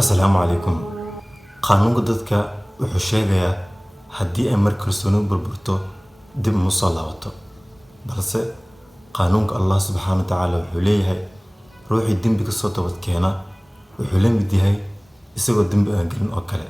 Assalamu alaikum. Qaanuunka dadka wuxuu sheegayaa haddii ay mar kalsooni burburto dib ma soo laabato. Balse qaanuunka Allah subhanahu wa ta'ala wuxuu leeyahay ruuxii dambi ka soo toobad keena wuxuu la mid yahay isagoo dambi aan gelin oo kale.